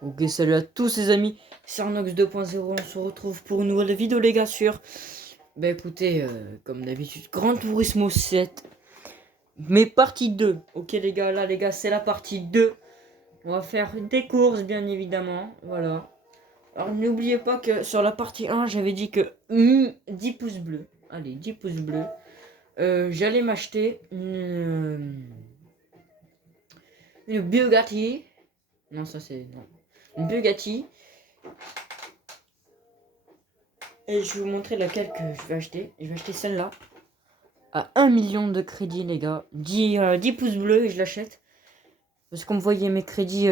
Ok, salut à tous les amis, c'est Arnox 2.0, on se retrouve pour une nouvelle vidéo les gars sur... Bah écoutez, comme d'habitude, Gran Turismo 7, mais partie 2. Ok les gars, là les gars, c'est la partie 2. On va faire des courses bien évidemment, voilà. Alors n'oubliez pas que sur la partie 1, j'avais dit que 10 pouces bleus. Allez, 10 pouces bleus. J'allais m'acheter une Bugatti. Non, ça c'est... Non. Une Bugatti. Et je vais vous montrer laquelle que je vais acheter. Je vais acheter celle-là. À 1 million de crédits, les gars. 10 pouces bleus et je l'achète. Parce que comme vous voyez mes crédits,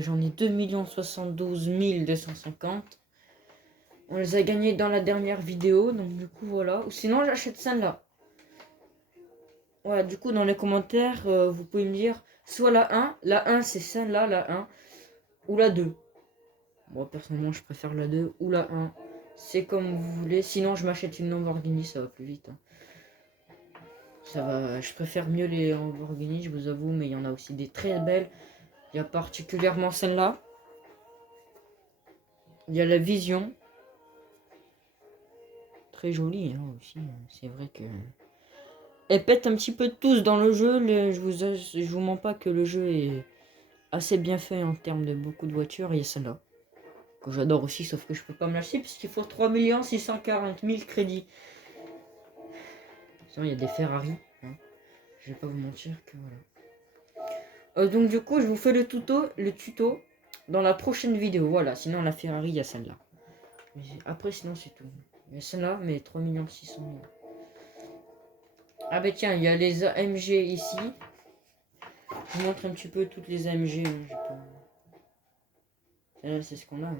j'en ai 2 72 250. On les a gagnés dans la dernière vidéo. Donc du coup, voilà. Ou sinon, j'achète celle-là. Voilà, du coup, dans les commentaires, vous pouvez me dire soit la 1. La 1, c'est celle-là, la 1. Ou la 2. Moi, personnellement, je préfère la 2 ou la 1. C'est comme vous voulez. Sinon, je m'achète une Lamborghini, ça va plus vite. Hein. Ça va, je préfère mieux les Lamborghini, je vous avoue, mais il y en a aussi des très belles. Il y a particulièrement celle-là. Il y a la Vision. Très jolie hein, aussi. C'est vrai que... Elle pète un petit peu tous dans le jeu. Je vous mens pas que le jeu est assez bien fait en termes de beaucoup de voitures. Il y a celle-là. Que j'adore aussi, sauf que je peux pas me l'acheter parce qu'il faut 3 640 000 crédits. Sinon, il y a des Ferrari. Hein. Je vais pas vous mentir que voilà. Donc du coup, je vous fais le tuto dans la prochaine vidéo. Voilà, sinon la Ferrari, il y a celle-là. Après, sinon, c'est tout. Il y a celle-là, mais 3 600 000. Ah bah tiens, il y a les AMG ici. Je vous montre un petit peu toutes les AMG. Hein, celle-là, c'est ce qu'on a. Hein.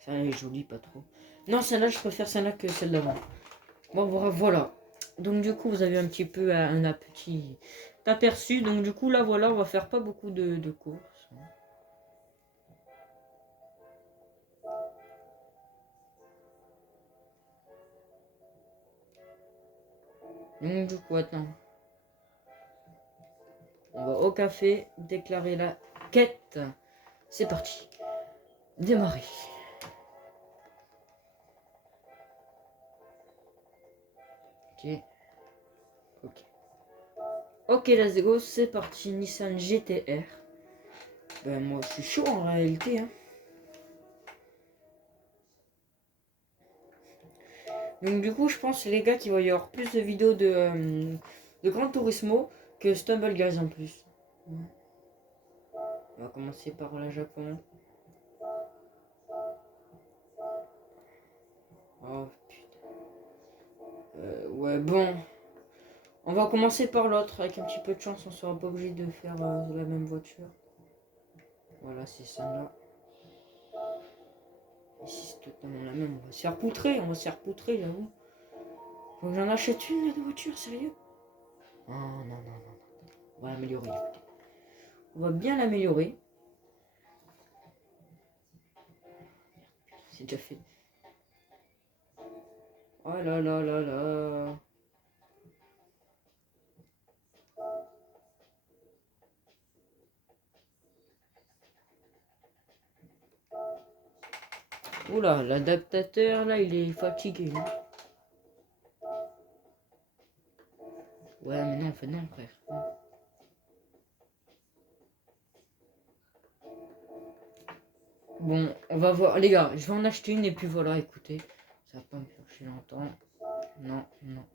Celle-là est jolie, pas trop. Non, celle-là, je préfère celle-là que celle d'avant. Bon, voilà. Donc du coup, vous avez un petit peu un petit aperçu. Donc du coup, là, voilà, on va faire pas beaucoup de courses. Donc du coup, attends. On va au café, déclarer la quête. C'est parti. Démarrer. Ok. Ok. Ok, let's go. C'est parti. Nissan GTR. Ben, moi, je suis chaud en réalité. Hein. Donc, du coup, je pense, les gars, qu'il va y avoir plus de vidéos de Gran Turismo que Stumble Guys en plus. On va commencer par la Japon. Oh putain. Ouais, bon. On va commencer par l'autre. Avec un petit peu de chance, on sera pas obligé de faire la même voiture. Voilà, c'est celle-là. Ici, c'est totalement la même. On va se faire poutrer. On va se faire poutrer, j'avoue. Faut que j'en achète une de voiture, sérieux? Oh non, non, non. On va l'améliorer. On va bien l'améliorer. C'est déjà fait. Oh là là là là. Oula, l'adaptateur là, il est fatigué. Hein. Ouais, mais non, en fait, non, frère. Bon, on va voir. Les gars, je vais en acheter une et puis voilà, écoutez. Ça va pas me chercher longtemps. Non, non.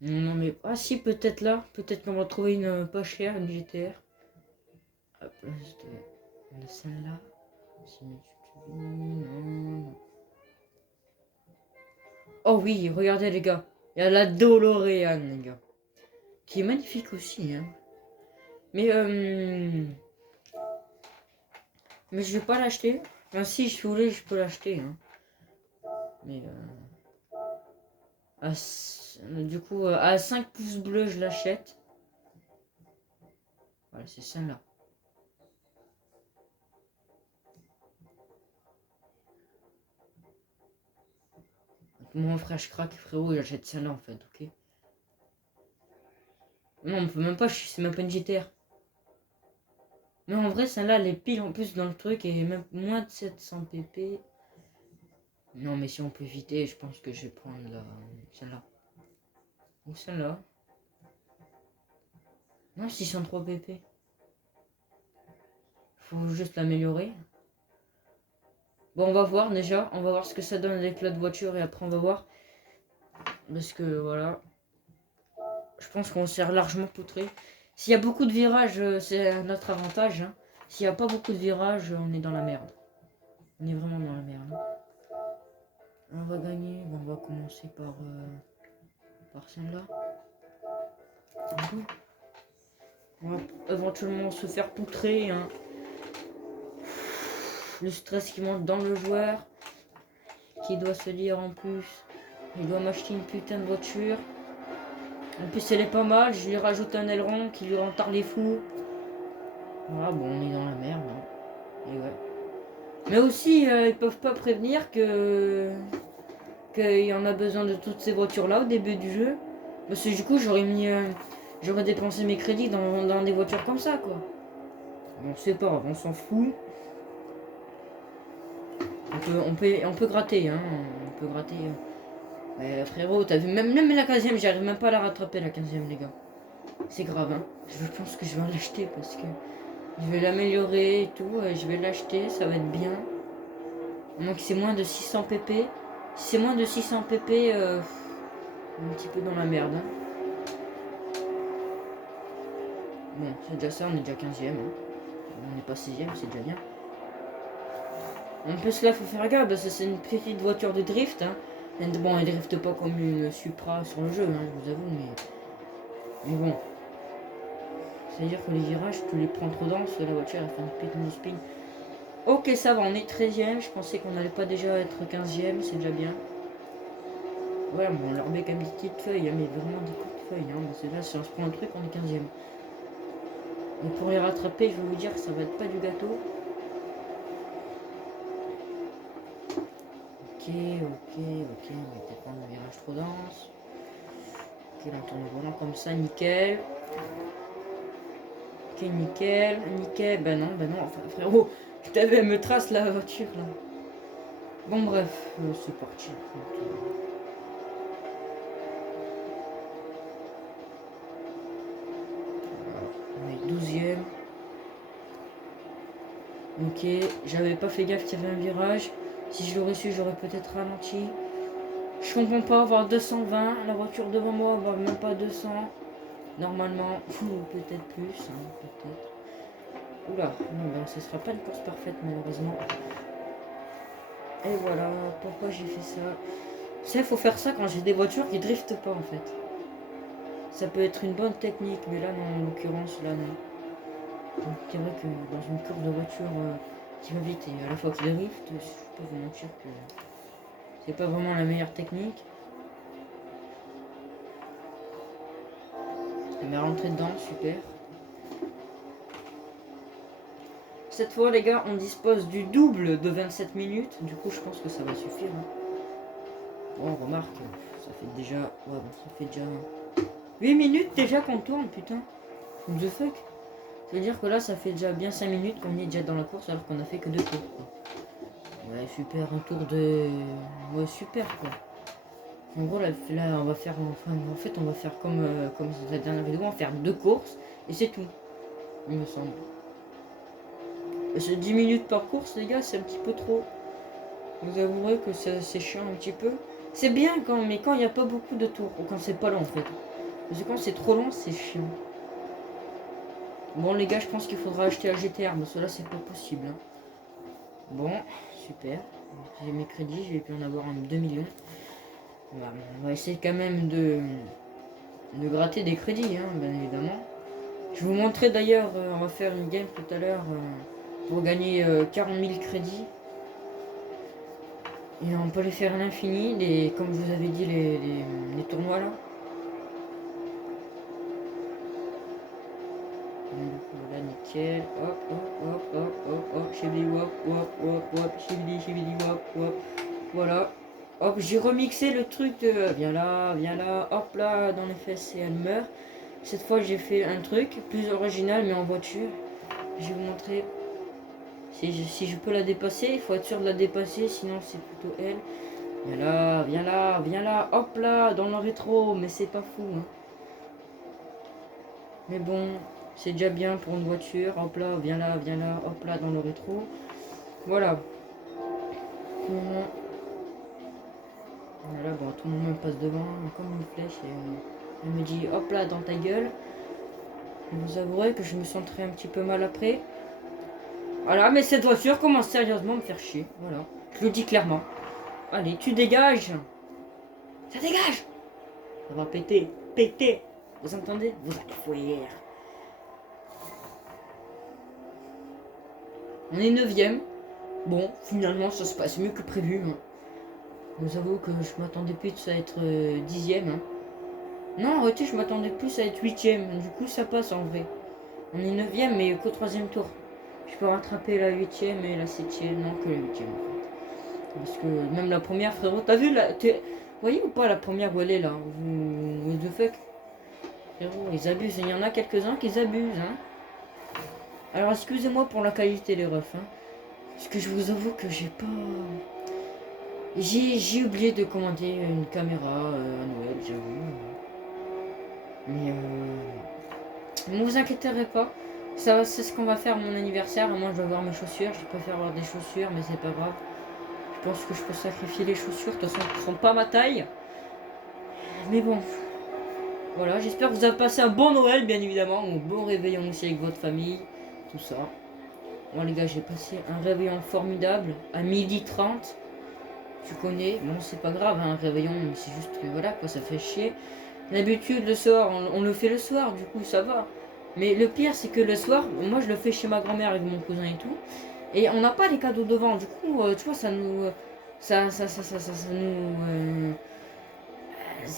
Non, non, mais. Ah, si, peut-être là. Peut-être qu'on va trouver une pas chère, une GTR. À la place de celle-là. Non. Oh oui, regardez les gars. Il y a la DeLorean, les gars. Qui est magnifique aussi, hein. Mais mais je vais pas l'acheter. Enfin, si je voulais, je peux l'acheter. Hein. Mais du coup, à 5 pouces bleus, je l'achète. Voilà, c'est celle-là. Mon frère, je craque, frérot, j'achète celle-là en fait, ok? Non, on peut même pas, c'est même pas une GTR. Mais en vrai, celle-là, elle est pile en plus dans le truc et même moins de 700 pp. Non, mais si on peut éviter, je pense que je vais prendre celle-là. Ou celle-là. Non, 603 pp. Faut juste l'améliorer. Bon, on va voir déjà. On va voir ce que ça donne avec l'autre voiture et après on va voir. Parce que voilà. Je pense qu'on s'est largement poutré. S'il y a beaucoup de virages, c'est notre avantage. Hein. S'il n'y a pas beaucoup de virages, on est dans la merde. On est vraiment dans la merde. On va gagner. Bon, on va commencer par celle-là. On va éventuellement se faire poutrer. Hein. Le stress qui monte dans le joueur. Qui doit se dire en plus. Il doit m'acheter une putain de voiture. En plus elle est pas mal. Je lui rajoute un aileron qui lui rend tard les fous. Voilà, bon on est dans la merde. Hein. Et ouais. Mais aussi ils peuvent pas prévenir qu'il y en a besoin de toutes ces voitures là au début du jeu. Parce que du coup j'aurais dépensé mes crédits dans des voitures comme ça quoi. Bon c'est pas grave, on s'en fout. On peut gratter, hein. On peut gratter. Mais frérot, t'as vu, même la 15ème, j'arrive même pas à la rattraper la 15ème les gars. C'est grave hein. Je pense que je vais l'acheter parce que je vais l'améliorer et tout. Je vais l'acheter, ça va être bien. Donc c'est moins de 600 pp. Si c'est moins de 600 pp, un petit peu dans la merde. Hein. Bon, c'est déjà ça, on est déjà 15ème. Hein. On n'est pas 6ème, c'est déjà bien. En plus là, faut faire gaffe parce que c'est une petite voiture de drift. Hein. Bon, elle drifte pas comme une Supra sur le jeu, hein, je vous avoue, mais bon. C'est-à-dire que les virages, tu les prends trop dense, la voiture elle fait une putain de spin. Ok, ça va, on est 13ème. Je pensais qu'on n'allait pas déjà être 15ème, c'est déjà bien. Ouais, bon, on leur met quand même des petites feuilles, hein, mais vraiment des petites feuilles. Hein, c'est là, si on se prend un truc, on est 15ème. Et pour les rattraper, je vais vous dire que ça va être pas du gâteau. Ok, on va peut-être prendre un virage trop dense. Ok, là on tourne le volant comme ça, nickel. Ok, nickel. Ben non, enfin, frérot, je t'avais me trace la voiture là. Bon, bref, c'est parti. On est 12ème. Ok, j'avais pas fait gaffe qu'il y avait un virage. Si je l'aurais su, j'aurais peut-être ralenti. Je comprends pas avoir 220. La voiture devant moi va même pas 200. Normalement, ou peut-être plus, hein, peut-être. Oula, non, ben, ce sera pas une course parfaite malheureusement. Et voilà, pourquoi j'ai fait ça. Ça, il faut faire ça quand j'ai des voitures qui driftent pas en fait. Ça peut être une bonne technique, mais là non, en l'occurrence, là non. Donc c'est vrai que dans une course de voiture qui va vite et à la fois qui drift, je peux vous mentir que c'est pas vraiment la meilleure technique. Elle m'a rentré dedans, super. Cette fois les gars, on dispose du double de 27 minutes, du coup je pense que ça va suffire. Hein. Bon, remarque, ça fait déjà... Ouais, bon, ça fait déjà... 8 minutes déjà qu'on tourne, putain. What the fuck. Ça veut dire que là, ça fait déjà bien 5 minutes qu'on est déjà dans la course alors qu'on a fait que 2 tours. Quoi. Ouais, super, un tour de... Ouais, super, quoi. En gros, là on va faire... Enfin, en fait, on va faire comme la dernière vidéo, on va faire 2 courses et c'est tout, il me semble. Parce que 10 minutes par course, les gars, c'est un petit peu trop. Vous avouerez que c'est chiant un petit peu. C'est bien mais quand il n'y a pas beaucoup de tours, ou quand c'est pas long en fait. Parce que quand c'est trop long, c'est chiant. Bon les gars, je pense qu'il faudra acheter la GTR, mais cela c'est pas possible. Hein. Bon, super. J'ai mes crédits, je vais pu en avoir un 2 millions. On va essayer quand même de gratter des crédits, hein, bien évidemment. Je vais vous montrer d'ailleurs, on va faire une game tout à l'heure pour gagner 40 000 crédits. Et on peut les faire à l'infini, comme je vous avais dit, les tournois là. Voilà, nickel. Hop, hop, hop, hop, hop, hop, chibili, hop, hop, hop, hop, chibili, hop, hop. Voilà. Hop, j'ai remixé le truc de viens là, hop là, dans les fesses et elle meurt. Cette fois, j'ai fait un truc plus original, mais en voiture. Je vais vous montrer. Si je peux la dépasser, il faut être sûr de la dépasser, sinon c'est plutôt elle. Viens là, hop là, dans le rétro, mais c'est pas fou. Hein. Mais bon, c'est déjà bien pour une voiture. Hop là, hop là, dans le rétro. Voilà. Voilà, bon, tout le monde me passe devant, comme une flèche, et elle me dit hop là, dans ta gueule. Je vous avouerai que je me sentirai un petit peu mal après. Voilà, mais cette voiture commence sérieusement à me faire chier. Voilà, je le dis clairement. Allez, tu dégages. Ça dégage. Ça va péter, péter. Vous entendez? Vous allez fouiller. On est 9ème. Bon, finalement, ça se passe mieux que prévu. Hein. Je vous avoue que je m'attendais plus à être 10ème. Hein. Non, arrêtez, je m'attendais plus à être 8ème. Du coup, ça passe en vrai. On est 9ème, mais qu'au 3ème tour. Je peux rattraper la 8ème et la 7ème. Non, que la 8ème en fait. Parce que même la première, frérot, t'as vu là? Vous voyez ou pas la première où elle est là? Vous de fuck? Frérot, ils abusent. Il y en a quelques-uns qui abusent. Hein. Alors, excusez-moi pour la qualité des refs. Hein. Parce que je vous avoue que j'ai pas. J'ai oublié de commander une caméra à Noël, j'avoue. Mais ne vous inquiéterez pas. Ça, c'est ce qu'on va faire à mon anniversaire. Moi, je vais avoir mes chaussures. Je préfère avoir des chaussures, mais c'est pas grave. Je pense que je peux sacrifier les chaussures. De toute façon, elles ne sont pas ma taille. Mais bon. Voilà, j'espère que vous avez passé un bon Noël, bien évidemment. Un bon réveillon aussi avec votre famille. Tout ça. Moi, les gars, j'ai passé un réveillon formidable à 12h30. Tu connais. Bon, c'est pas grave, hein, un réveillon. C'est juste que voilà, quoi, ça fait chier. D'habitude, le soir, on le fait le soir. Du coup, ça va. Mais le pire, c'est que le soir, moi, je le fais chez ma grand-mère avec mon cousin et tout. Et on n'a pas les cadeaux devant. Du coup, tu vois, ça nous... ça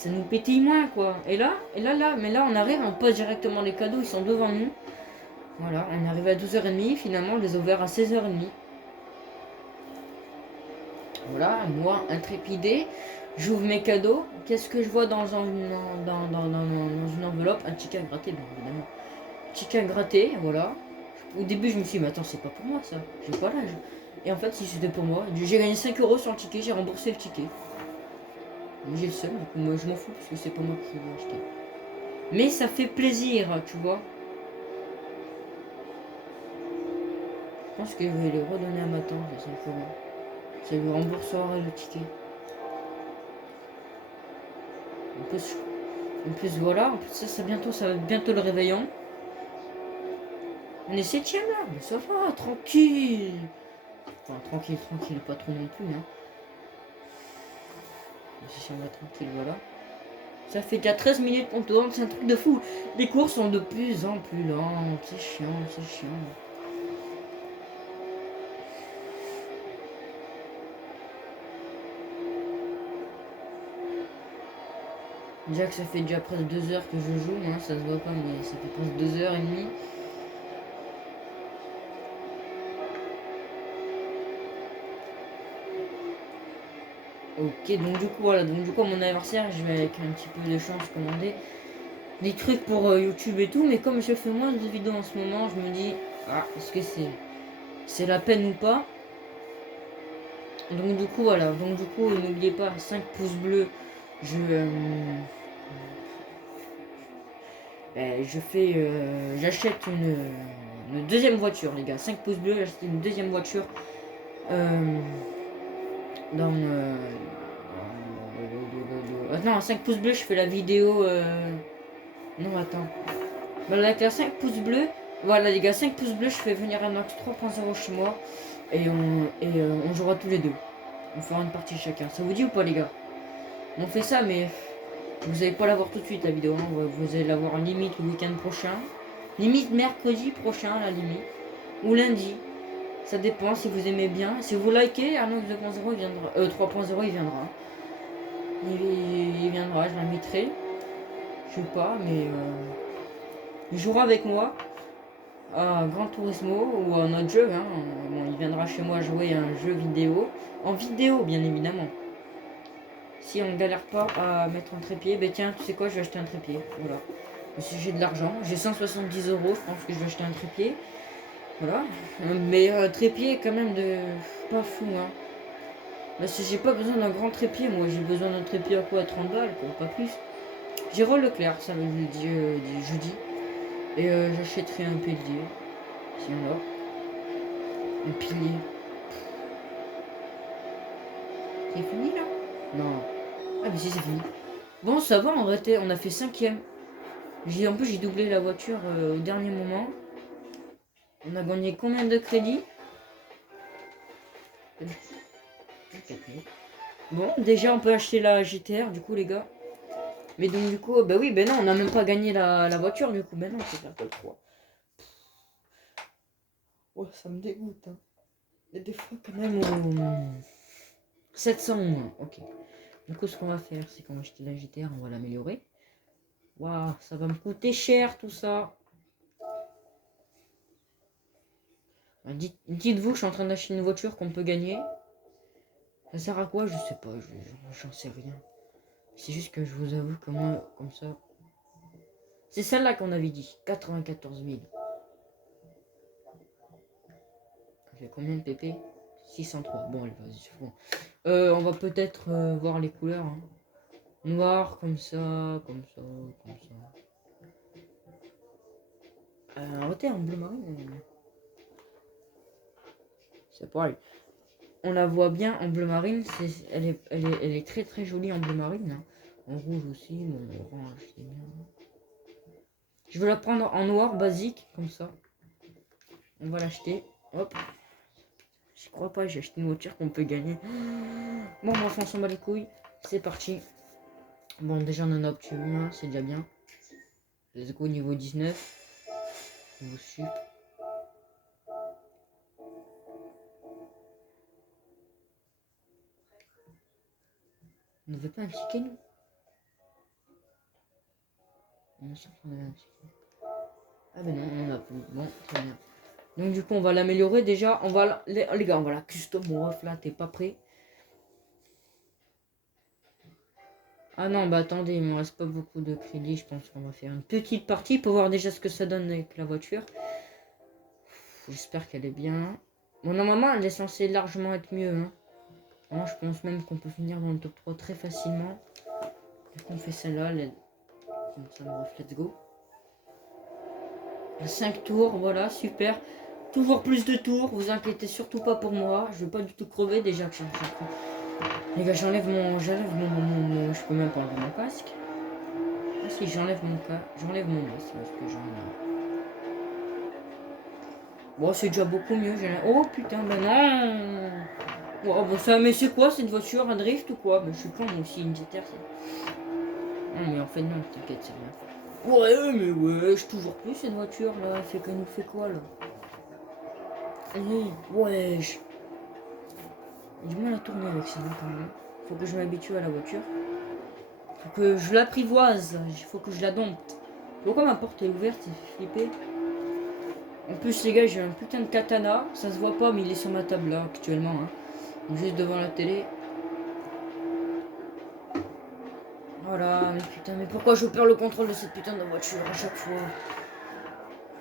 nous pétille moins, quoi. Mais là, on arrive, on pose directement les cadeaux, ils sont devant nous. Voilà, on est arrivé à 12h30, finalement, on les a ouverts à 16h30. Voilà, moi, intrépidé, j'ouvre mes cadeaux. Qu'est-ce que je vois dans une enveloppe? Un ticket à gratter, bien évidemment. Ticket à gratter, voilà. Au début, je me suis dit, mais attends, c'est pas pour moi, ça. J'ai pas l'âge. Et en fait, si c'était pour moi, j'ai gagné 5 € sur le ticket, j'ai remboursé le ticket. J'ai le seum, du coup, moi, je m'en fous, parce que c'est pas moi qui l'ai acheté. Mais ça fait plaisir, tu vois. Je pense que je vais le redonner à ma tante, les 5 €. Ça lui remboursera le ticket. En plus voilà, en plus ça va être bientôt le réveillon. On est 7ème là, mais ça va, tranquille. Enfin, tranquille, pas trop non plus. Hein. Si on va tranquille, voilà. Ça fait déjà 13 minutes qu'on tourne, c'est un truc de fou. Les cours sont de plus en plus lents, c'est chiant, c'est chiant. Déjà que ça fait déjà presque 2 heures que je joue, hein, ça se voit pas, mais ça fait presque 2h30. Ok, donc du coup, voilà, donc du coup, à mon anniversaire, je vais avec un petit peu de chance commander des trucs pour YouTube et tout, mais comme je fais moins de vidéos en ce moment, je me dis, ah, est-ce que c'est la peine ou pas? Donc du coup, voilà, donc du coup, n'oubliez pas, 5 pouces bleus, j'achète une deuxième voiture, les gars, 5 pouces bleus, j'achète une deuxième voiture dans... non, 5 pouces bleus, je fais la vidéo... Non, attends. Voilà, avec la 5 pouces bleus, voilà les gars, 5 pouces bleus, je fais venir un Nox 3.0 chez moi et on jouera tous les deux. On fera une partie chacun. Ça vous dit ou pas les gars? On fait ça, mais vous allez pas l'avoir tout de suite la vidéo. Hein. Vous allez l'avoir limite le week-end prochain. Limite mercredi prochain, à la limite. Ou lundi. Ça dépend si vous aimez bien. Si vous likez, Arnox 2.0 il viendra. 3.0 il viendra. Il viendra, je l'inviterai. Je sais pas, mais il jouera avec moi à Gran Turismo ou à un autre jeu. Hein. Bon, il viendra chez moi jouer à un jeu vidéo. En vidéo, bien évidemment. si on galère pas à mettre un trépied, ben tiens, tu sais quoi, je vais acheter un trépied. Voilà. Parce que j'ai de l'argent, j'ai 170 euros, je pense que je vais acheter un trépied. Voilà. Mais trépied quand même de... pas fou, hein. Parce que j'ai pas besoin d'un grand trépied, moi j'ai besoin d'un trépied à quoi, à 30 balles, quoi, pas plus. J'irai au Leclerc, ça le jeudi. Et j'achèterai un pilier. Si on a. Un pilier. C'est fini là? Non. Ah mais si c'est fini. Bon ça va, on a fait 5ème. En plus j'ai doublé la voiture au dernier moment. On a gagné combien de crédits? Bon, déjà on peut acheter la GTR du coup les gars. Mais donc du coup, bah oui, ben non, on n'a même pas gagné la voiture du coup. Ben non, c'est pas le 3. Ouais, ça me dégoûte. Hein. Et des fois quand même 700 moins. Ok. Du coup ce qu'on va faire, c'est qu'on va acheter la GTR, on va l'améliorer. Waouh, ça va me coûter cher tout ça. Dites-vous, je suis en train d'acheter une voiture qu'on peut gagner. Ça sert à quoi? Je sais pas, j'en sais rien. C'est juste que je vous avoue que moi, comme ça... C'est celle-là qu'on avait dit, 94 000. J'ai combien de PP? 603. Bon, allez, vas-y, c'est bon. On va peut-être voir les couleurs. Hein. Noir, comme ça, comme ça, comme ça. En bleu marine. C'est pareil. On la voit bien en bleu marine. Elle est très très jolie en bleu marine. Hein. En rouge aussi, bon, orange, c'est bien. Je vais la prendre en noir basique, comme ça. On va l'acheter. Hop. Je crois pas, j'ai acheté une voiture qu'on peut gagner. Bon, enfin, on s'en bat les couilles. C'est parti. Bon, déjà, on en a obtenu un, c'est déjà bien. Let's go, niveau 19. Niveau sup. On n'avait pas un ticket, nous? On sait qu'on avait un ticket. Ah ben non, on en a plus. Bon, très bien. Donc du coup, on va l'améliorer déjà. On va les gars, on va la custom. Bon, off, là, t'es pas prêt. Ah non, bah attendez, il me reste pas beaucoup de crédit. Je pense qu'on va faire une petite partie pour voir déjà ce que ça donne avec la voiture. J'espère qu'elle est bien. Bon, normalement, elle est censée largement être mieux. Hein. Moi, je pense même qu'on peut finir dans le top 3 très facilement. Du coup, on fait celle-là. Comme ça, bref, let's go. 5 tours, voilà, super. Toujours plus de tours, vous inquiétez surtout pas pour moi. Je vais pas du tout crever déjà que les gars, j'enlève mon... Je peux même pas enlever mon casque. Ah si, j'enlève mon casque. J'enlève mon masque parce que j'en ai... Bon, c'est déjà beaucoup mieux. Oh putain, ben non. Oh, bon, ça, mais c'est quoi cette voiture? Un drift ou quoi? Mais je suis con, moi aussi, une GTR, c'est... Non, mais en fait, non, t'inquiète, c'est rien. Ouais, mais ouais, je toujours plus cette voiture là. Elle fait qu'elle nous fait quoi là? Allez, ouais. J'ai du mal à tourner avec ça quand même. Faut que je m'habitue à la voiture. Faut que je l'apprivoise. Il faut que je la dompte. Pourquoi ma porte est ouverte? C'est flippé. En plus, les gars, j'ai un putain de katana. Ça se voit pas, mais il est sur ma table là actuellement. Hein. Juste devant la télé. Voilà, mais putain, mais pourquoi je perds le contrôle de cette putain de voiture à chaque fois?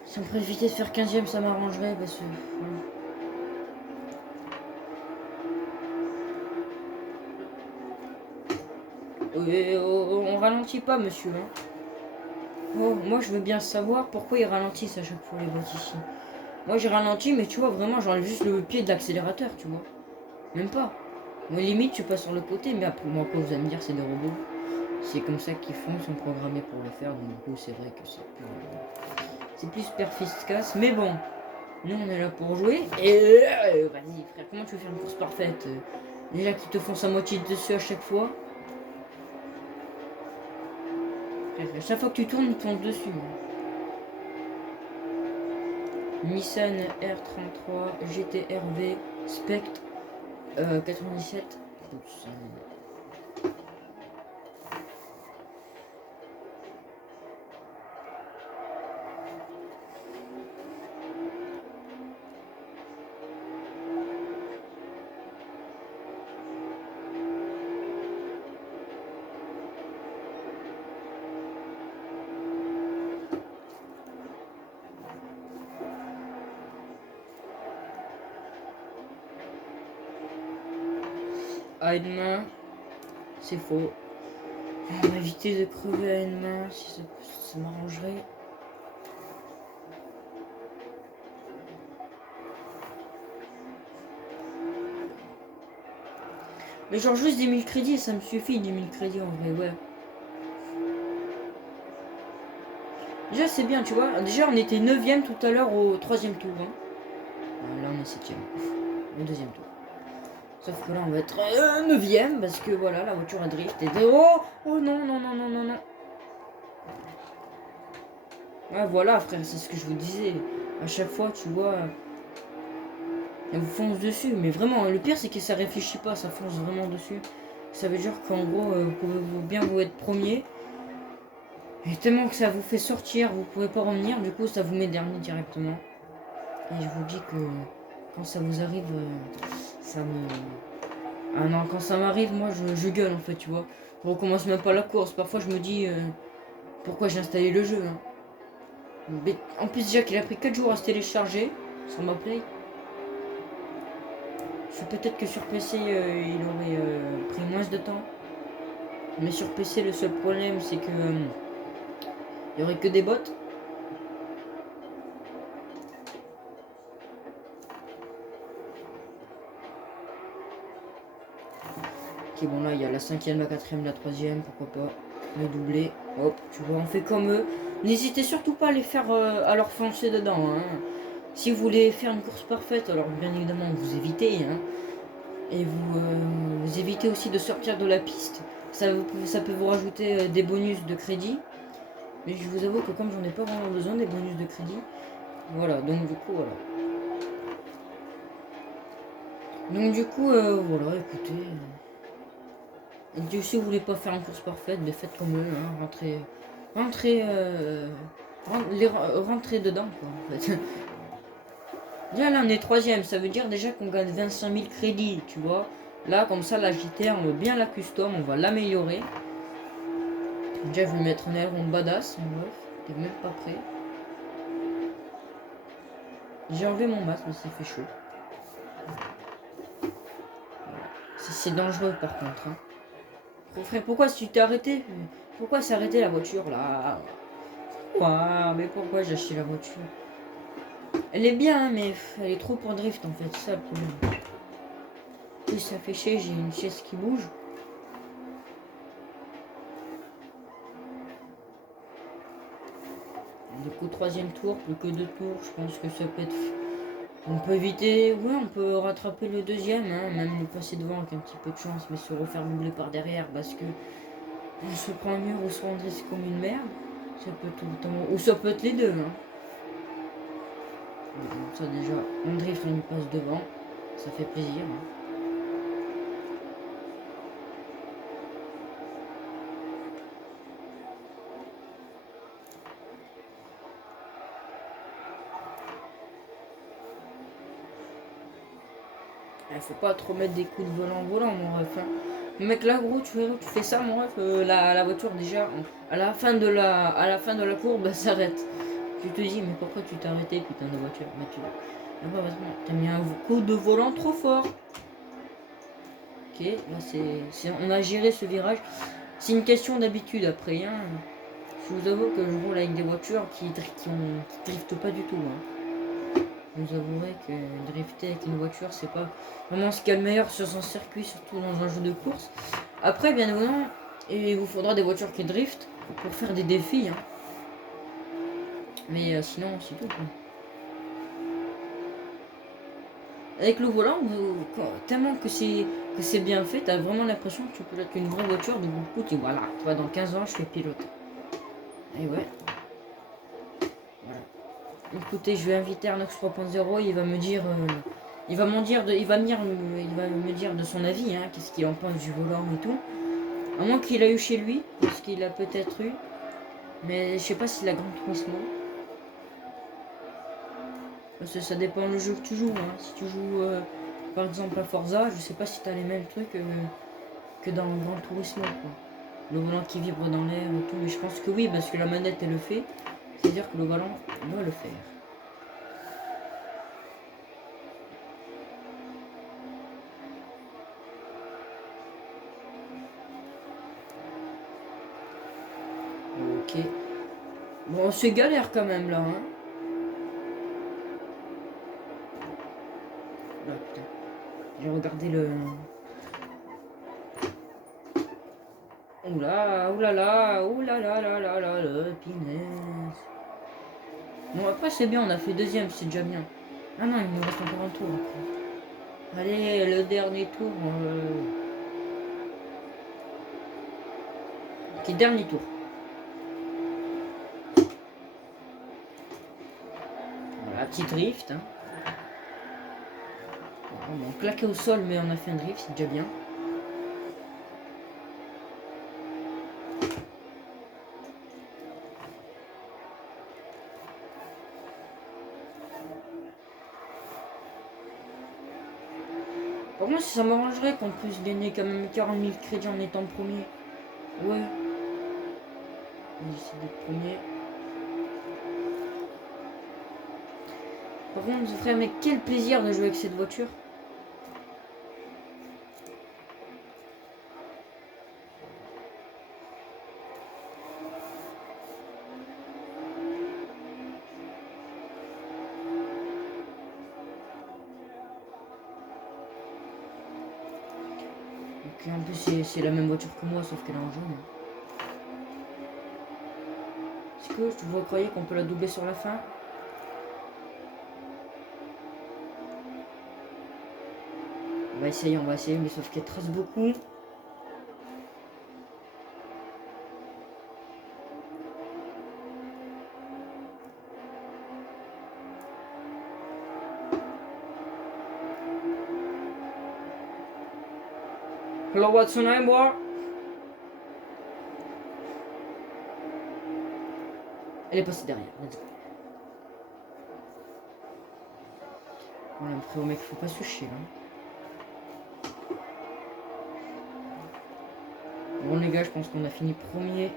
Si on peut éviter de faire 15ème, ça m'arrangerait. Parce que. Voilà. On ralentit pas, monsieur. Hein. Oh, moi, je veux bien savoir pourquoi ils ralentissent à chaque fois les boîtes ici. Moi, j'ai ralenti, mais tu vois, vraiment, j'enlève juste le pied de l'accélérateur, tu vois. Même pas. Moi, limite, tu passes sur le côté, mais après, moi, quoi, vous allez me dire, c'est des robots. C'est comme ça qu'ils font, ils sont programmés pour le faire, donc du coup, c'est vrai que c'est plus perficace. Mais bon, nous, on est là pour jouer. Et vas-y, frère, comment tu veux faire une course parfaite? Déjà qu'ils te foncent à moitié dessus à chaque fois. Frère, à chaque fois que tu tournes, ils te foncent dessus. Nissan R33 GT-RV Spectre 97. à une main. C'est faux. On va éviter de crever à une main si ça m'arrangerait. Mais genre juste 10 000 crédits, ça me suffit, 10 000 crédits en vrai, ouais. Déjà c'est bien, tu vois. Déjà on était 9ème tout à l'heure au 3ème tour. Hein. Là on est 7ème. Au 2ème tour. Sauf que là on va être 9ème parce que voilà, la voiture a drift. Et oh non, non, non, non, non, non. Ah voilà frère, c'est ce que je vous disais. À chaque fois, tu vois, elle vous fonce dessus. Mais vraiment, le pire c'est que ça réfléchit pas, ça fonce vraiment dessus. Ça veut dire qu'en gros, vous pouvez bien vous être premier. Et tellement que ça vous fait sortir, vous pouvez pas revenir, du coup ça vous met dernier directement. Et je vous dis que quand ça vous arrive, ça me... Ah non, quand ça m'arrive, moi je gueule en fait, tu vois. Je recommence même pas la course, parfois je me dis pourquoi j'ai installé le jeu. Hein. Mais en plus déjà qu'il a pris 4 jours à se télécharger sur ma play. Peut-être que sur PC il aurait pris moins de temps. Mais sur PC le seul problème c'est que il y aurait que des bots. Ok, bon là il y a la 5ème, la 4ème, la 3ème, pourquoi pas le doubler. Hop, tu vois, on fait comme eux. N'hésitez surtout pas à les faire, à leur foncer dedans. Hein. Si vous voulez faire une course parfaite, alors bien évidemment vous évitez. Hein, et vous évitez aussi de sortir de la piste. Ça peut vous rajouter des bonus de crédit. Mais je vous avoue que comme j'en ai pas vraiment besoin des bonus de crédit, voilà, donc du coup voilà. Donc du coup voilà, écoutez. Et si vous voulez pas faire une course parfaite, mais faites comme eux, hein, rentrez dedans quoi en fait. Déjà là on est 3ème, ça veut dire déjà qu'on gagne 25 000 crédits, tu vois. Là comme ça la GTR on va bien la custom, on va l'améliorer. Déjà je vais mettre un aileron badass, mon meuf, t'es même pas prêt. J'ai enlevé mon masque mais ça fait chaud. Voilà. C'est dangereux par contre. Hein. Frère, pourquoi si tu t'es arrêté? Pourquoi s'est arrêté la voiture là? Pourquoi? Mais pourquoi j'ai acheté la voiture? Elle est bien, hein, mais elle est trop pour drift en fait, c'est ça le problème. Oui, ça fait chier, j'ai une chaise qui bouge. Du coup, 3ème tour, plus que 2 tours, je pense que ça peut être... On peut éviter, ouais, on peut rattraper le 2ème, hein, même le passer devant avec un petit peu de chance, mais se refaire doubler par derrière parce que on se prend un mur ou soit on drift comme une merde. Ça peut tout le temps, ou ça peut être les deux. Hein. Ça déjà, on drift, on lui passe devant, ça fait plaisir. Hein. Il faut pas trop mettre des coups de volant, mon ref. Hein. Mec, là, gros, tu fais ça, mon ref, la voiture, déjà, à la fin de la courbe, elle s'arrête. Tu te dis, mais pourquoi tu t'es arrêté, putain de voiture? Mais tu t'as mis un coup de volant trop fort. Ok, là, on a géré ce virage. C'est une question d'habitude, après, hein. Je vous avoue que je roule avec des voitures qui driftent pas du tout. Hein. Je vous avouerai que drifter avec une voiture, c'est pas vraiment ce qu'il y a le meilleur sur son circuit, surtout dans un jeu de course. Après, bien évidemment, il vous faudra des voitures qui driftent pour faire des défis. Hein. Mais sinon, c'est tout. Quoi. Avec le volant, tellement que c'est bien fait, t'as vraiment l'impression que tu peux être une vraie voiture. Donc, du coup, voilà, tu vois, dans 15 ans, je fais pilote. Et ouais. Voilà. Écoutez, je vais inviter Arnox 3.0, il va me dire, il va me dire de son avis, hein, qu'est-ce qu'il en pense du volant et tout. À moins qu'il a eu chez lui, parce qu'il a peut-être eu, mais je sais pas s'il a Gran Turismo. Parce que ça dépend le jeu que tu joues. Hein. Si tu joues par exemple à Forza, je sais pas si tu as les mêmes trucs que dans Gran Turismo. Quoi. Le volant qui vibre dans l'air et tout, mais je pense que oui, parce que la manette elle le fait. C'est-à-dire que le volant doit le faire. Ok. Bon, c'est galère quand même là. Hein. Là, putain. J'ai regardé le... Oula, oulala, oulala, la la la la, pinaise. Bon, après, c'est bien, on a fait deuxième, c'est déjà bien. Ah non, il nous reste encore un tour après. Allez, le dernier tour. Ok, dernier tour. Voilà, petit drift. Hein. On a claqué au sol, mais on a fait un drift, c'est déjà bien. Par contre, ça m'arrangerait qu'on puisse gagner quand même 40 000 crédits en étant premier. Ouais. J'essaie d'être premier. Par contre, frère, mais quel plaisir de jouer avec cette voiture. Ok, en plus, c'est la même voiture que moi, sauf qu'elle est en jaune. Est-ce que vous croyez qu'on peut la doubler sur la fin? On va essayer, mais sauf qu'elle trace beaucoup. Hello Watson, et moi. Elle est passée derrière, let's go. Voilà, après au mec, faut pas se chier là. Bon les gars, je pense qu'on a fini premier.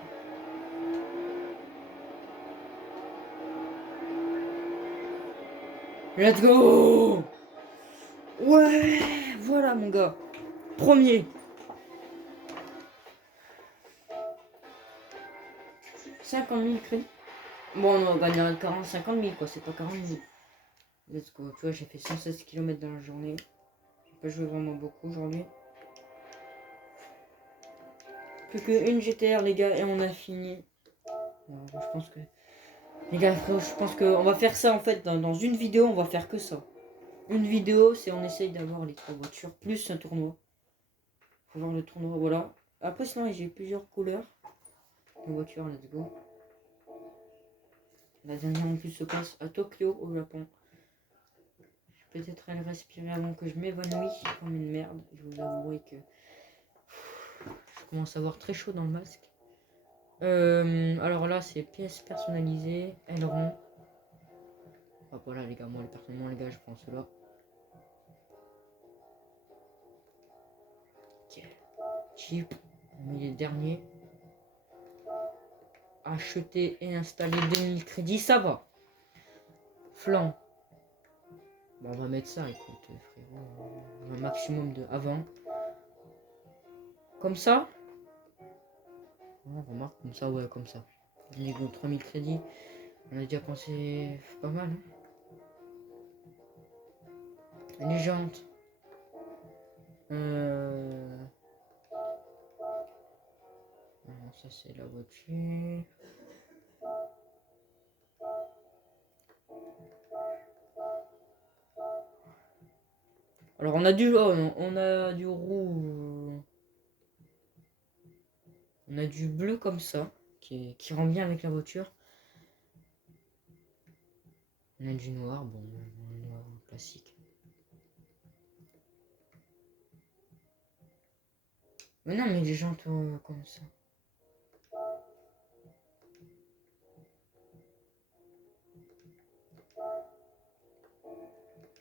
Let's go. Ouais, voilà mon gars. Premier. 50 000 crédits. Bon, on va gagner 50 000 quoi, c'est pas 40 000. Let's go. Tu vois, j'ai fait 116 km dans la journée. J'ai pas joué vraiment beaucoup aujourd'hui. Plus qu'une GTR les gars et on a fini. Alors, je pense que... Les gars, je pense qu'on va faire ça en fait. Dans une vidéo, on va faire que ça. Une vidéo, c'est on essaye d'avoir les 3 voitures plus un tournoi. Faut voir le tournoi, voilà. Après, sinon, j'ai plusieurs couleurs de voitures, let's go. La dernière en plus se passe à Tokyo, au Japon. Je vais peut-être aller respirer avant que je m'évanouisse comme une merde. Je vous avouerai que je commence à avoir très chaud dans le masque. Alors là, c'est pièces personnalisées, aileron. Ah, voilà les gars, moi personnellement les gars, je prends cela. Ok. Chip, on met les derniers. Acheter et installer 2000 crédits, ça va. Flanc. Bon, on va mettre ça, écoute, frérot. Un maximum de avant. Comme ça. Ouais, remarque, comme ça, ouais, comme ça. Niveau 3000 crédits. On a déjà pensé pas mal. Hein. Les jantes. Non, ça c'est la voiture. Alors on a du jaune, on a du rouge. On a du bleu comme ça, qui rend bien avec la voiture. On a du noir, bon, noir classique. Mais non, mais les jantes comme ça.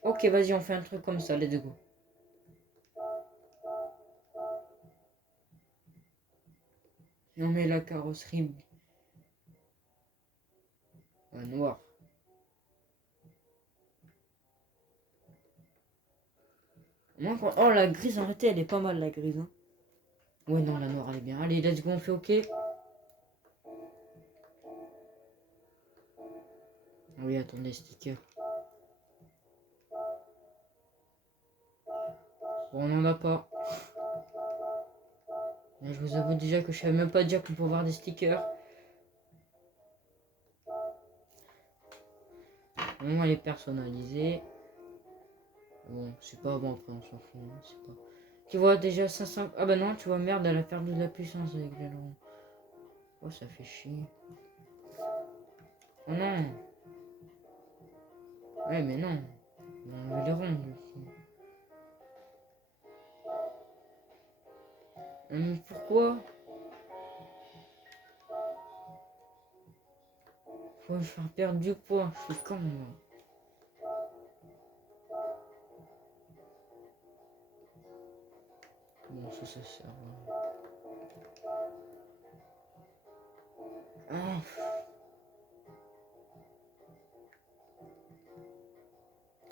Ok, vas-y, on fait un truc comme ça, let's go. Et on met la carrosserie noire. Oh, la grise, en réalité, elle est pas mal, la grise. Hein. Ouais, non, la noire, elle est bien. Allez, let's go, on fait ok. Oui, attendez, sticker. Bon, on n'en a pas. Mais je vous avoue déjà que je savais même pas dire qu'on pouvait avoir des stickers. Bon, elle est personnalisée. Bon, c'est pas bon, après on s'en fout. Hein, c'est pas... Tu vois déjà 500... Ah bah non, tu vois, merde, elle a perdu de la puissance avec les longs. Oh, ça fait chier. Oh non. Ouais, mais non. On va les rendre, du coup. Mais pourquoi? Faut me faire perdre du poids. Je suis con, moi. Bon, ça sert. Ah.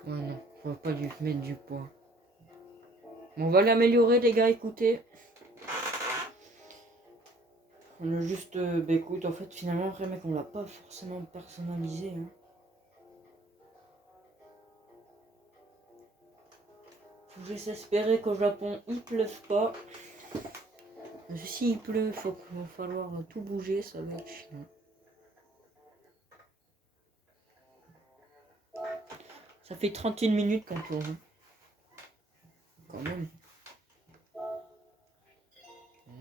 Ouais, non. Faut pas lui mettre du poids. Bon, on va l'améliorer, les gars, écoutez. On a juste... bah écoute, en fait, finalement, après, mec, on l'a pas forcément personnalisé. Hein. Faut juste espérer qu'au Japon, il pleuve pas. Si il pleut, il va falloir tout bouger, ça va être chiant. Ça fait 31 minutes qu'on tourne. Quand même.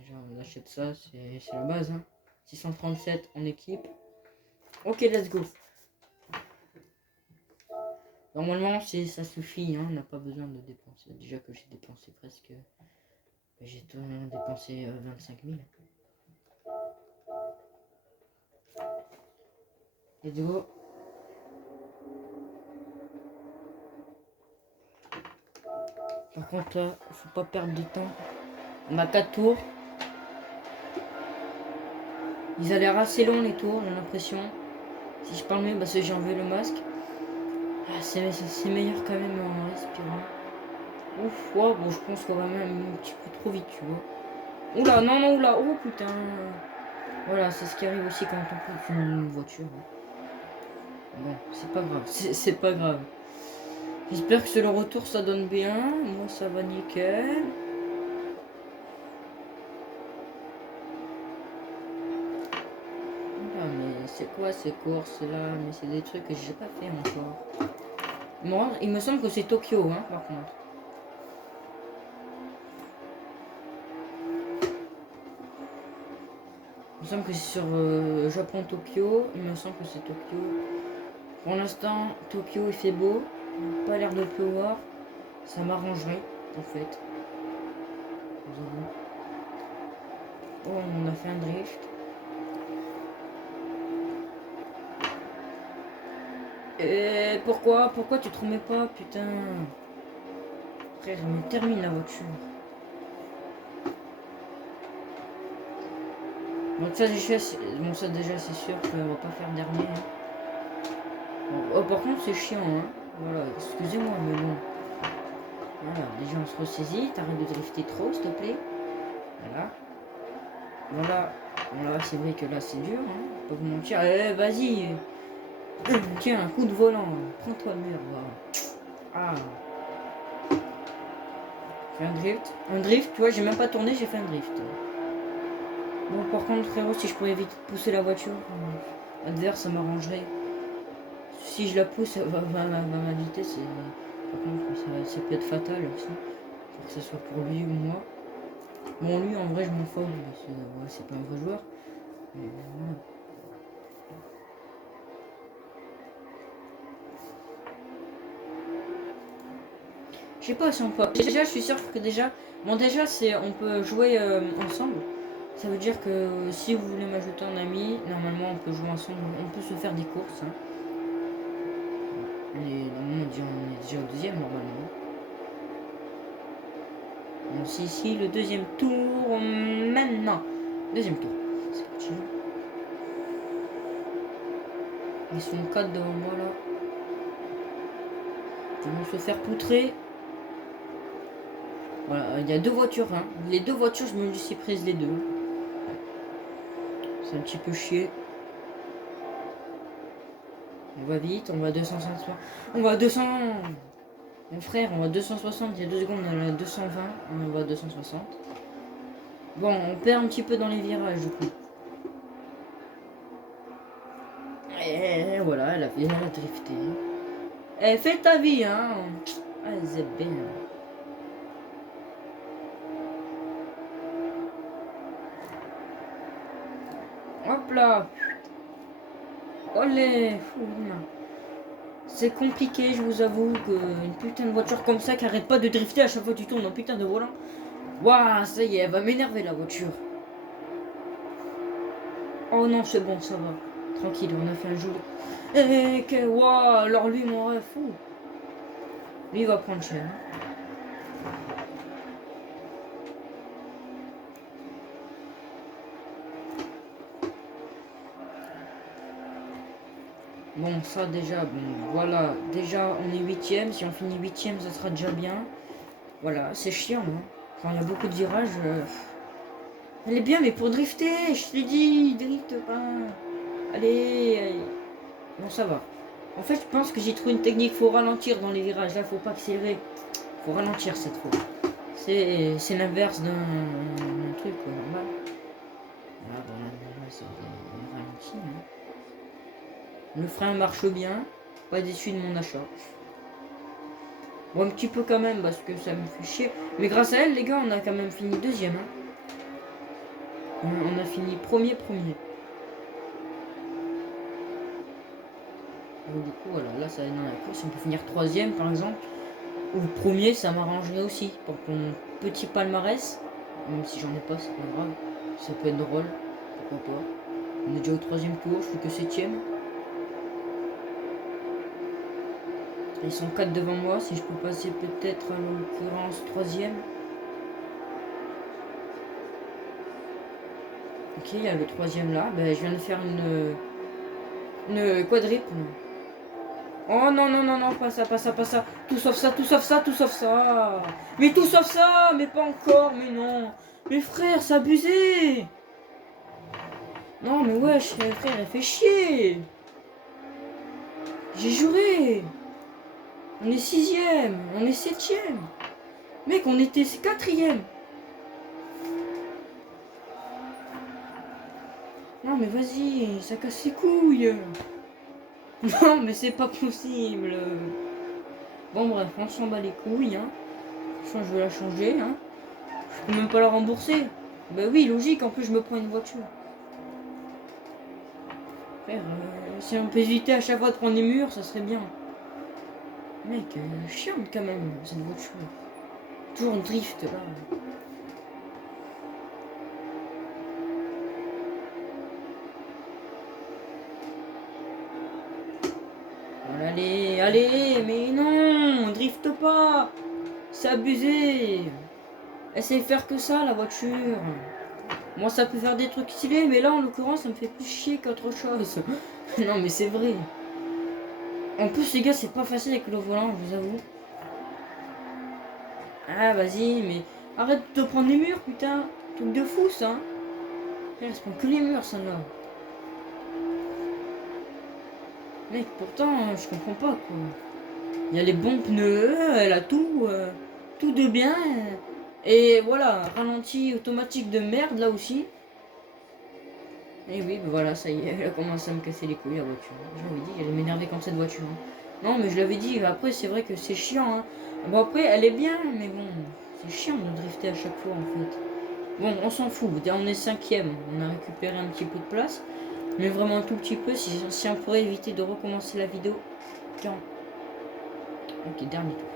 Déjà, on achète ça, c'est la base. Hein. 637 en équipe. Ok, let's go. Normalement, ça suffit. Hein, on n'a pas besoin de dépenser. Déjà que j'ai dépensé presque... J'ai dépensé 25 000. Let's go. Par contre, là, faut pas perdre du temps. On a 4 tours. Ils ont l'air assez longs les tours, j'ai l'impression. Si je parle mieux, parce que j'ai enlevé le masque. Ah, c'est meilleur quand même en respirant. Ouf, wow, bon, je pense qu'on va même un petit peu trop vite, tu vois. Oula, non, non, oula, oh putain. Voilà, c'est ce qui arrive aussi quand on prend une voiture. Bon, c'est pas grave, c'est pas grave. J'espère que sur le retour ça donne bien. Moi ça va nickel. Ah, mais c'est quoi ces courses là? Mais c'est des trucs que j'ai pas fait encore. Moi, il me semble que c'est Tokyo, hein, par contre. Il me semble que c'est sur Japon-Tokyo. Il me semble que c'est Tokyo. Pour l'instant, Tokyo il fait beau. Il n'a pas l'air de pleuvoir. Ça m'arrangerait, en fait. Oh, on a fait un drift. Et pourquoi tu te remets pas, putain? Frère, mais termine la voiture. Donc ça déjà c'est sûr qu'on va pas faire dernier. Hein. Bon, oh, par contre c'est chiant hein. Voilà, excusez-moi mais bon. Voilà, déjà on se ressaisit, t'arrêtes de drifter trop s'il te plaît. Voilà. Voilà. Voilà, c'est vrai que là c'est dur, hein. Pas vous mentir. Vas-y. Tiens, un coup de volant. Prends-toi le mur. Voilà. Ah. J'ai un drift. Un drift, tu vois, j'ai même pas tourné, j'ai fait un drift. Bon, par contre, frérot, si je pouvais vite pousser la voiture adverse, ça m'arrangerait. Si je la pousse, elle va ma vitesse. Et... Par contre, ça peut être fatal aussi. Que ce soit pour lui ou moi. Bon, lui, en vrai, je m'en fous. C'est pas un vrai joueur. Mais voilà. Je sais pas si on peut. Déjà, je suis sûr que déjà. Bon, déjà, on peut jouer ensemble. Ça veut dire que si vous voulez m'ajouter en ami, normalement, on peut jouer ensemble. On peut se faire des courses. Hein. Normalement, on est déjà au deuxième, normalement. Donc, c'est ici le deuxième tour. Maintenant. Deuxième tour. C'est parti. Ils sont 4 devant moi, là. Ils vont se faire poutrer. Voilà, il y a 2 voitures. Hein. Les 2 voitures, je me suis prise les 2. C'est un petit peu chier. On va vite, on va à 250. On va à 200. Mon frère, on va à 260. Il y a 2 secondes, on est à 220. On va à 260. Bon, on perd un petit peu dans les virages du coup. Et voilà, elle a drifté. Eh, fais ta vie, hein. Ah, c'est bien. Hop là. Olé. C'est compliqué, je vous avoue, qu'une putain de voiture comme ça qui arrête pas de drifter à chaque fois que tu tournes dans putain de volant. Waouh, ça y est, elle va m'énerver la voiture. Oh non, c'est bon, ça va. Tranquille, on a fait un jeu. Eh, que waouh, alors lui, mon ref, fou. Lui, il va prendre cher. Bon, ça déjà, bon, voilà. Déjà, on est 8ème. Si on finit 8ème, ça sera déjà bien. Voilà, c'est chiant, hein. Quand il y a beaucoup de virages. Elle est bien, mais pour drifter, je t'ai dit, drift pas. Allez, allez. Bon, ça va. En fait, je pense que j'ai trouvé une technique. Faut ralentir dans les virages. Là, faut pas accélérer. Faut ralentir cette fois. C'est l'inverse d'un truc normal. Voilà, bon, là, c'est ralenti. Hein. Le frein marche bien. Pas déçu de mon achat. Bon, un petit peu quand même, parce que ça me fait chier. Mais grâce à elle, les gars, on a quand même fini 2ème. Hein. On a fini premier. Donc, du coup, voilà, là, ça va être dans la course. On peut finir 3ème, par exemple. Ou premier, ça m'arrangerait aussi. Pour mon petit palmarès. Même si j'en ai pas, c'est pas grave. Ça peut être drôle. Pourquoi pas. On est déjà au 3ème tour, je suis que 7ème. Ils sont 4 devant moi, si je peux passer peut-être en l'occurrence 3ème. Ok, il y a le 3ème là. Ben, je viens de faire une quadruple. Oh non, non, non, non, pas ça, pas ça, pas ça. Tout sauf ça, tout sauf ça, tout sauf ça. Mais tout sauf ça, mais pas encore, mais non. Mais frère, c'est abusé. Non, mais wesh, frère, elle fait chier. J'ai juré. On est 6ème, on est 7ème. Mec, on était 4ème. Non, mais vas-y, ça casse les couilles. Non, mais c'est pas possible. Bon, bref, on s'en bat les couilles. Hein. Je vais la changer. Hein. Je peux même pas la rembourser. Bah oui, logique, en plus, je me prends une voiture. Frère, si on peut éviter à chaque fois de prendre des murs, ça serait bien. Mec, chiante quand même, cette voiture. Toujours en drift, là. Allez, allez, mais non, on drifte pas. C'est abusé. Elle sait faire que ça, la voiture. Moi, ça peut faire des trucs stylés, mais là, en l'occurrence, ça me fait plus chier qu'autre chose. Non, mais c'est vrai. En plus, les gars, c'est pas facile avec le volant, je vous avoue. Ah, vas-y, mais arrête de te prendre les murs, putain. Truc de fou, ça. Elle se prend que les murs, ça, là. Mec, pourtant, je comprends pas, quoi. Il y a les bons pneus, elle a tout, tout de bien. Et voilà, ralenti automatique de merde, là aussi. Et oui, ben voilà, ça y est, elle a commencé à me casser les couilles, la voiture. Je l'avais dit, elle m'énervait contre cette voiture. Hein. Non, mais je l'avais dit, après, c'est vrai que c'est chiant. Hein. Bon, après, elle est bien, mais bon, c'est chiant de drifter à chaque fois, en fait. Bon, on s'en fout, on est 5ème, on a récupéré un petit peu de place. Mais vraiment un tout petit peu, si on pourrait éviter de recommencer la vidéo. Tiens. Ok, dernier tour.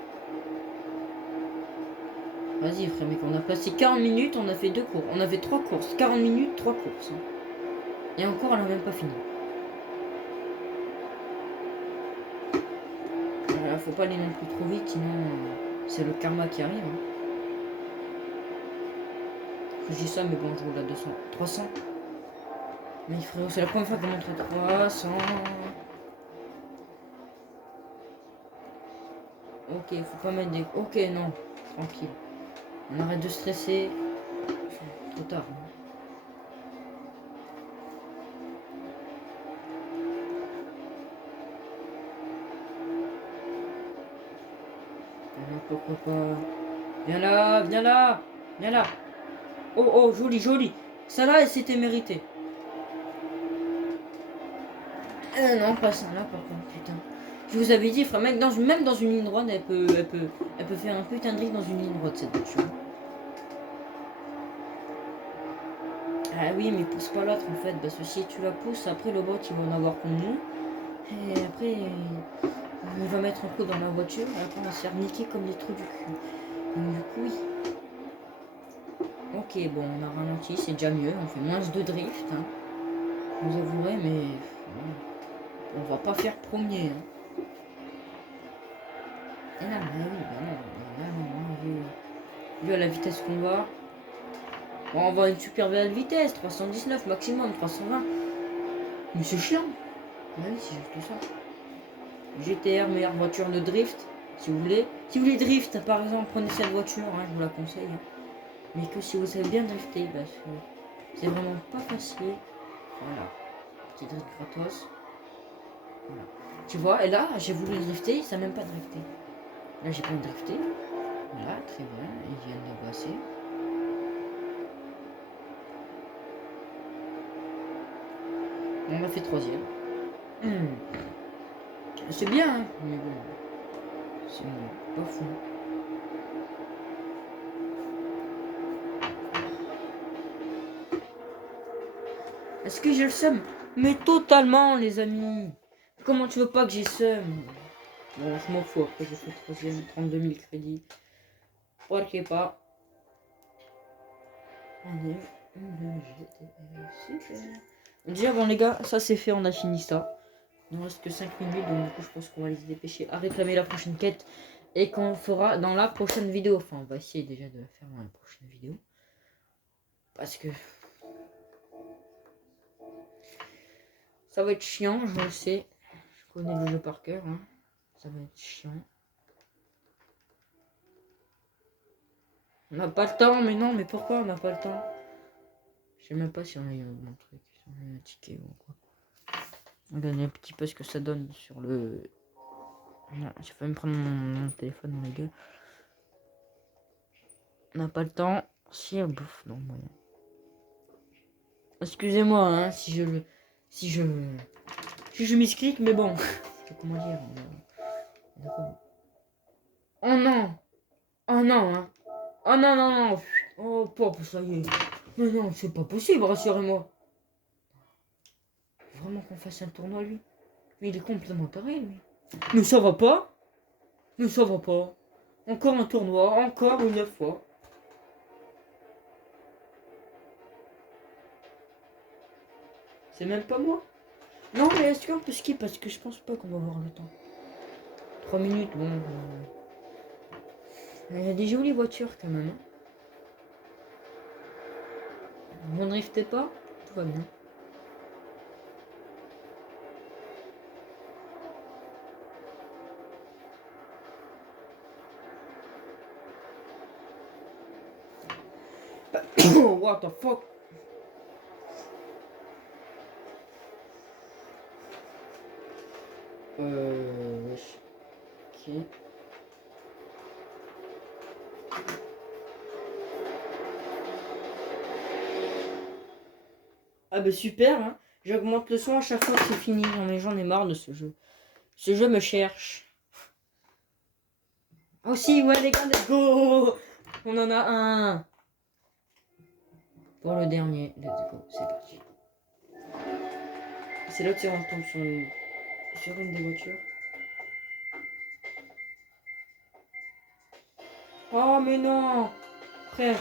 Vas-y, frère, mec, on a passé 40 minutes, on a fait 2 courses. On a fait 3 courses. 40 minutes, 3 courses. Hein. Et encore, elle n'a même pas fini. Voilà, faut pas aller non plus trop vite, sinon c'est le karma qui arrive. Hein. Je dis ça, mais bon, je roule à 200. 300. Mais frérot, c'est la première fois qu'on montre 300. Ok, faut pas mettre des... Ok, non, tranquille. On arrête de stresser. Trop tard. Hein. pourquoi pas. Viens là, viens là, viens là. Oh, oh, joli, joli. Ça là, c'était mérité. Non, pas ça là, par contre, putain. Je vous avais dit, frère, mec, même dans une ligne droite, elle peut faire un putain de drift dans une ligne droite, cette voiture. Ah oui, mais pousse pas l'autre, en fait, parce que si tu la pousses, après, le bot, il va en avoir comme nous. Et après, il va mettre un coup dans la voiture, et après, on va se faire niquer comme des trous du cul. Donc, du coup, oui. Ok, bon, on a ralenti, c'est déjà mieux, on fait moins de drift, hein. Vous avouerez, mais on va pas faire premier. Hein. Et là, bah oui, bah non, vu à la vitesse qu'on va. Bon, on va une super belle vitesse, 319 maximum, 320. Mais c'est chiant. Bah oui, c'est juste ça. GTR, meilleure voiture de drift, si vous voulez. Si vous voulez drift, par exemple, prenez cette voiture, hein, je vous la conseille. Hein. Mais que si vous savez bien drifter, bah, c'est vraiment pas facile. Voilà, petit drift gratos. Voilà. Tu vois, et là, j'ai voulu drifter, ça n'a même pas drifté. Là, j'ai pas drifté. Voilà, très bien, ils viennent de passer. On a fait troisième. C'est bien, hein, mais bon, c'est pas fou. Est-ce que j'ai le seum? Mais totalement, les amis. Comment tu veux pas que j'ai seum? Bon, je m'en fous, après j'ai fait troisième, 32 000 crédits. Ok, pas. Allez, super. Déjà, bon les gars, ça c'est fait, on a fini ça. Il ne reste que 5 minutes, donc du coup je pense qu'on va les dépêcher à réclamer la prochaine quête. Et qu'on fera dans la prochaine vidéo. Enfin, on va essayer déjà de la faire dans la prochaine vidéo. Parce que ça va être chiant, je le sais. Je connais le jeu par cœur. Hein. Ça va être chiant. On n'a pas le temps, mais non, mais pourquoi on n'a pas le temps? Je sais même pas si on a eu mon truc, si on a eu un ticket ou quoi. On regarde un petit peu ce que ça donne sur le... Non, je vais même prendre mon téléphone dans la gueule. On n'a pas le temps. Si, bouffe, non, moyen. Excusez-moi, hein, si je m'explique, mais bon. Comment dire? Oh non! Oh non, hein! Oh non, non, non! Oh, pop, ça y est! Mais non, c'est pas possible, rassurez-moi! Vraiment qu'on fasse un tournoi, lui? Mais il est complètement taré, lui! Mais ça va pas! Mais ça va pas! Encore un tournoi, encore une fois! C'est même pas moi! Non, mais est-ce qu'on peut skip? Parce que je pense pas qu'on va avoir le temps. 3 minutes, bon. Il y a des jolies voitures quand même. Hein. Vous ne driftez pas? Tout va bien. What the fuck? Wesh. Ok. Ah bah super, hein. J'augmente le son à chaque fois que c'est fini. Non mais j'en ai marre de ce jeu. Ce jeu me cherche. Oh si, ouais les gars, let's go. On en a un. Pour le dernier, let's go, c'est parti. C'est là que on tombe sur une des voitures. Oh mais non. Frère,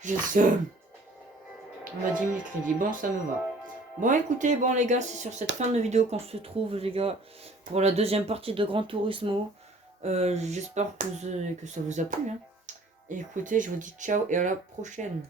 j'ai seum. On a 10 000 crédits. Bon, ça me va. Bon, écoutez, bon, les gars, c'est sur cette fin de vidéo qu'on se trouve, les gars, pour la deuxième partie de Gran Turismo. J'espère que ça vous a plu. Hein. Et écoutez, je vous dis ciao et à la prochaine.